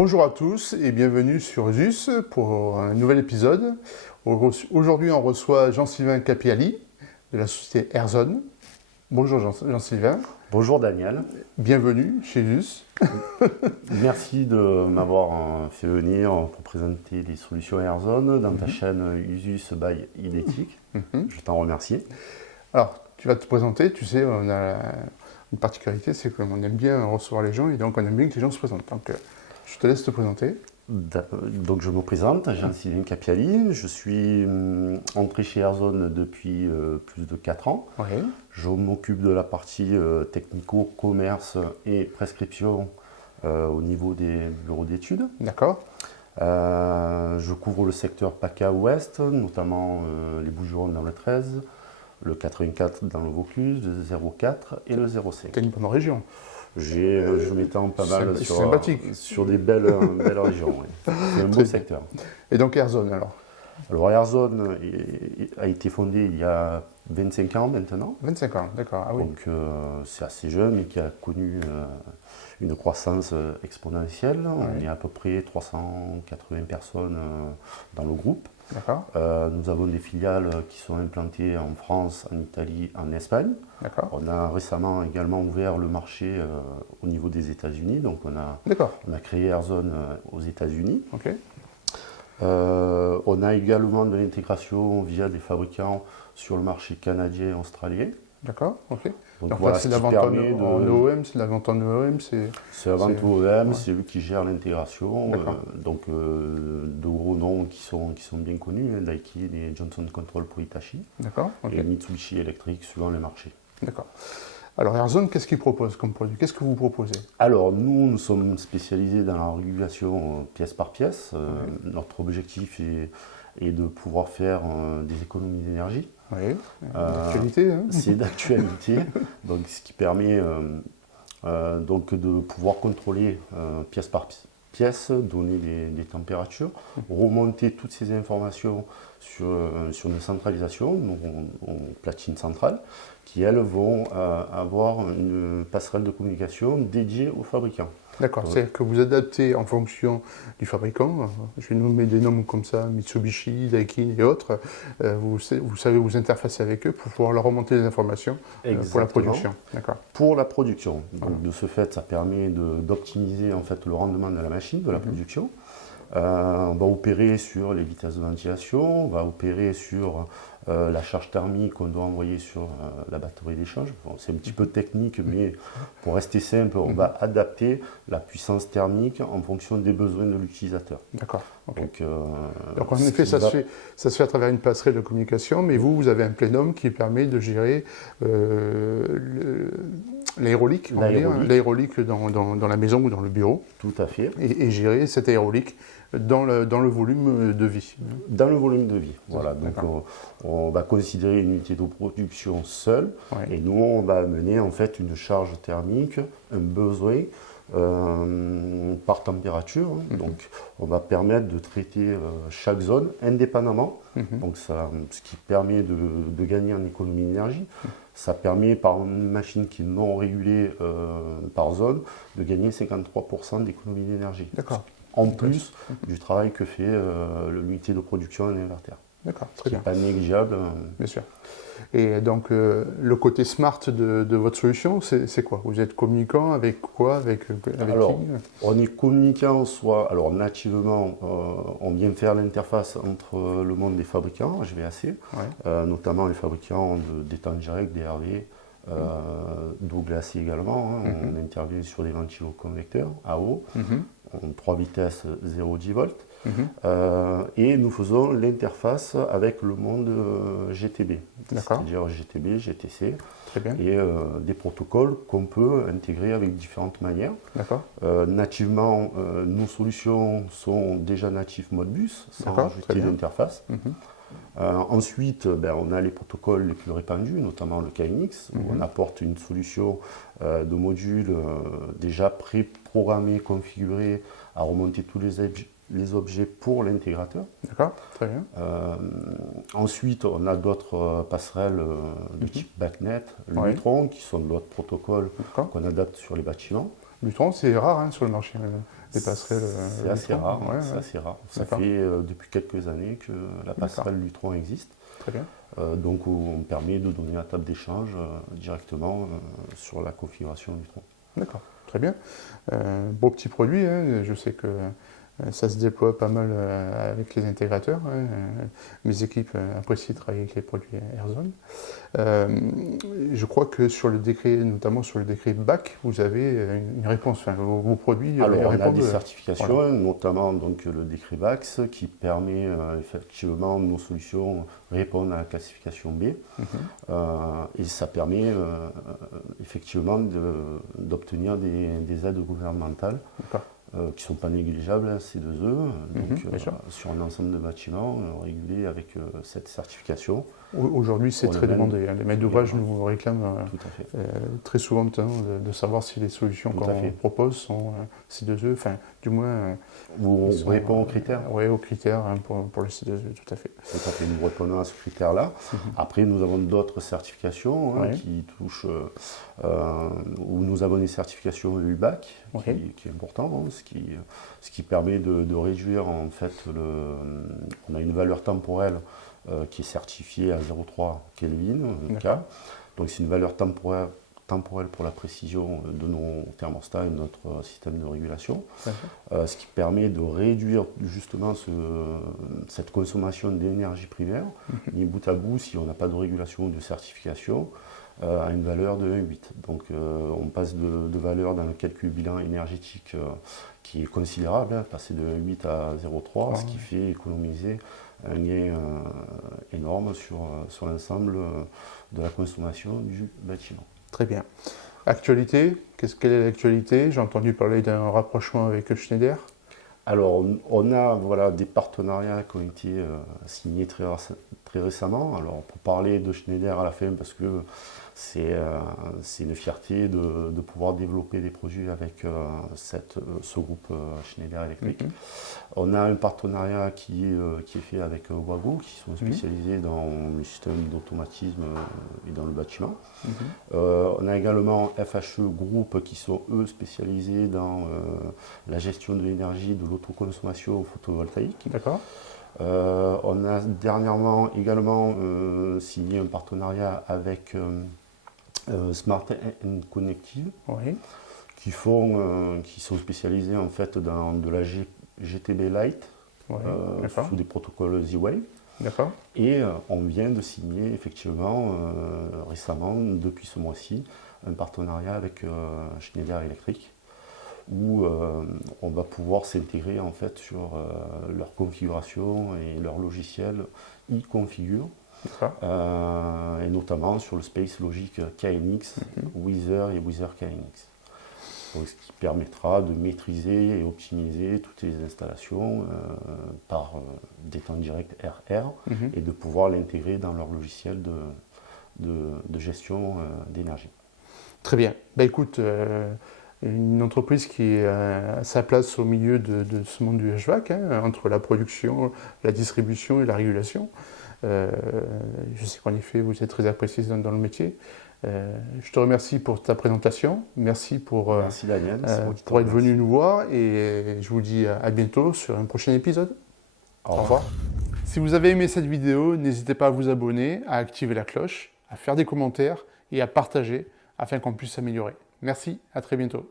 Bonjour à tous et bienvenue sur ZUS pour un nouvel épisode. Aujourd'hui, on reçoit Jean-Sylvain Capiali de la société Airzone. Bonjour Jean-Sylvain. Bonjour Daniel. Bienvenue chez ZUS. Merci de m'avoir fait venir pour présenter les solutions Airzone dans ta chaîne Usus by Idétique. Je t'en remercie. Alors, tu vas te présenter. Tu sais, on a une particularité, c'est qu'on aime bien recevoir les gens et donc on aime bien que les gens se présentent. Donc, je te laisse te présenter. Donc je me présente, Jean-Sylvain Capiali. Je suis entré chez Airzone depuis plus de 4 ans. Oui. Je m'occupe de la partie technico, commerce et prescription au niveau des bureaux d'études. D'accord. Je couvre le secteur PACA Ouest, notamment les Bouches-du-Rhône dans le 13, le 84 dans le Vaucluse, le 04 et le 05. Quelle bonne région. Je m'étends pas mal sur des belles régions. Oui. C'est un beau secteur. Et donc Airzone alors? Alors Airzone a été fondé il y a 25 ans maintenant. 25 ans, d'accord. Ah oui. Donc c'est assez jeune mais qui a connu une croissance exponentielle. Oui. On est à peu près 380 personnes dans le groupe. D'accord. Nous avons des filiales qui sont implantées en France, en Italie, en Espagne. D'accord. On a récemment également ouvert le marché au niveau des États-Unis. Donc on a créé Airzone aux États-Unis. Ok. On a également de l'intégration via des fabricants sur le marché canadien et australien. D'accord, ok. Donc voilà, voilà, c'est la vente en OEM, c'est la vente en OEM, c'est la vente OEM, ouais. c'est eux qui gèrent l'intégration. De gros noms qui sont bien connus, Daikin et Johnson Control pour Hitachi. D'accord, ok. Et Mitsubishi Electric suivant les marchés. D'accord. Alors Airzone, qu'est-ce qu'ils proposent comme produit? Qu'est-ce que vous proposez? Alors nous sommes spécialisés dans la régulation pièce par pièce. Notre objectif est de pouvoir faire des économies d'énergie. Oui, d'actualité. Hein. C'est d'actualité, donc ce qui permet donc de pouvoir contrôler pièce par pièce, donner des températures, remonter toutes ces informations sur une centralisation, donc on platine centrale, qui elles vont avoir une passerelle de communication dédiée aux fabricants. D'accord, c'est-à-dire que vous adaptez en fonction du fabricant, je vais nommer des noms comme ça, Mitsubishi, Daikin et autres, vous savez vous interfacer avec eux pour pouvoir leur remonter les informations pour la production. D'accord. Pour la production. Donc de ce fait, ça permet d'optimiser en fait le rendement de la machine, de la production. On va opérer sur les vitesses de ventilation, on va opérer sur la charge thermique qu'on doit envoyer sur la batterie d'échange. Bon, c'est un petit peu technique, mais pour rester simple, on va adapter la puissance thermique en fonction des besoins de l'utilisateur. D'accord. Okay. Donc en effet, ça se fait à travers une passerelle de communication, mais vous avez un plénum qui permet de gérer l'aérolique dans la maison ou dans le bureau. Tout à fait. Et gérer cette aérolique dans le volume de vie. Dans le volume de vie, voilà. Donc on va considérer une unité de production seule, et nous on va amener en fait une charge thermique, un besoin par température. Donc on va permettre de traiter chaque zone indépendamment, donc ce qui permet de gagner en économie d'énergie. Ça permet par une machine qui est non régulée par zone de gagner 53% d'économie d'énergie. D'accord. En plus du travail que fait l'unité de production en inverter. D'accord, très bien. Pas négligeable. Bien sûr. Et donc, le côté smart de votre solution, c'est quoi? Vous êtes communicant avec quoi? Avec alors, qui? on est communicant, alors nativement, on vient faire l'interface entre le monde des fabricants, HVAC, notamment les fabricants d'étanches directs, DRV, d'eau glacée également. On intervient sur des ventilos-convecteurs à eau, en 3 vitesses 0,10 volts. Et nous faisons l'interface avec le monde GTB, c'est-à-dire GTB, GTC, très bien. Et des protocoles qu'on peut intégrer avec différentes manières. Nativement, nos solutions sont déjà natifs Modbus, sans rajouter d'interface. Ensuite, on a les protocoles les plus répandus, notamment le KNX, où on apporte une solution de modules déjà pré-programmés, configurés, à remonter tous les objets pour l'intégrateur. D'accord, très bien. Ensuite, on a d'autres passerelles de type BACnet, Lutron, qui sont d'autres protocoles qu'on adapte sur les bâtiments. Lutron, c'est rare sur le marché. des passerelles C'est assez Lutron. rare, Ouais, c'est ouais. assez rare. Ça D'accord. fait depuis quelques années que la passerelle Lutron existe. Très bien. Donc on permet de donner la table d'échange directement sur la configuration Lutron. D'accord, très bien. Beau petit produit, hein. Je sais que ça se déploie pas mal avec les intégrateurs, hein. Mes équipes apprécient de travailler avec les produits AirZone. Je crois que sur le décret, notamment sur le décret BAC, vous avez une réponse, enfin vos produits Alors on a répondent. des certifications, Voilà. notamment donc, le décret BACS qui permet effectivement nos solutions répondent à la classification B. Et ça permet effectivement d'obtenir des aides gouvernementales. D'accord. Qui ne sont pas négligeables, C2E, donc Bien sûr. sur un ensemble de bâtiments régulés avec cette certification. Aujourd'hui, c'est très demandé, hein. Les maîtres d'ouvrage nous réclament Tout à fait. très souvent de savoir si les solutions Tout à qu'on fait. propose sont C2E, enfin du moins Vous répondez aux critères. Oui, aux critères, hein, pour le C2E, tout à fait. Tout à fait, nous répondons à ce critère-là. Après, nous avons d'autres certifications Ouais. qui touchent, où nous avons des certifications UBAC, Ouais. qui est important, hein, ce qui permet de réduire en fait on a une valeur temporelle qui est certifiée à 0,3 Kelvin, K. Donc c'est une valeur temporelle pour la précision de nos thermostats et de notre système de régulation, ce qui permet de réduire justement cette consommation d'énergie primaire, mis bout à bout, si on n'a pas de régulation ou de certification, à une valeur de 1,8. Donc on passe de valeur dans le calcul bilan énergétique qui est considérable, hein, passer de 1,8 à 0,3, ce qui fait économiser un gain énorme sur l'ensemble de la consommation du bâtiment. Très bien. Actualité, quelle est l'actualité? J'ai entendu parler d'un rapprochement avec Schneider. Alors, on a des partenariats qui ont été signés très récemment. Alors, pour parler de Schneider à la fin, parce que c'est une fierté de pouvoir développer des projets avec ce groupe Schneider Electric. On a un partenariat qui est fait avec Wago, qui sont spécialisés dans le système d'automatisme et dans le bâtiment. On a également FHE Group, qui sont eux spécialisés dans la gestion de l'énergie, de l'autoconsommation photovoltaïque. D'accord. On a dernièrement également signé un partenariat avec Smart and Connective, Oui. qui sont spécialisés en fait dans de la GTB Lite, sous des protocoles Z-Wave. D'accord. Et on vient de signer effectivement récemment, depuis ce mois-ci, un partenariat avec Schneider Electric, où on va pouvoir s'intégrer en fait sur leur configuration et leur logiciel e-configure, et notamment sur le Space Logic KNX, Wither et Wither KNX. Donc, ce qui permettra de maîtriser et optimiser toutes les installations par des temps directs RR et de pouvoir l'intégrer dans leur logiciel de gestion d'énergie. Très bien. Bah, écoute, une entreprise qui a sa place au milieu de ce monde du HVAC, hein, entre la production, la distribution et la régulation. Je sais qu'en effet, vous êtes très apprécié dans le métier. Je te remercie pour ta présentation. Merci Merci Daniel, pour être venu nous voir et je vous dis à bientôt sur un prochain épisode. Au revoir. Si vous avez aimé cette vidéo, n'hésitez pas à vous abonner, à activer la cloche, à faire des commentaires et à partager afin qu'on puisse s'améliorer. Merci, à très bientôt.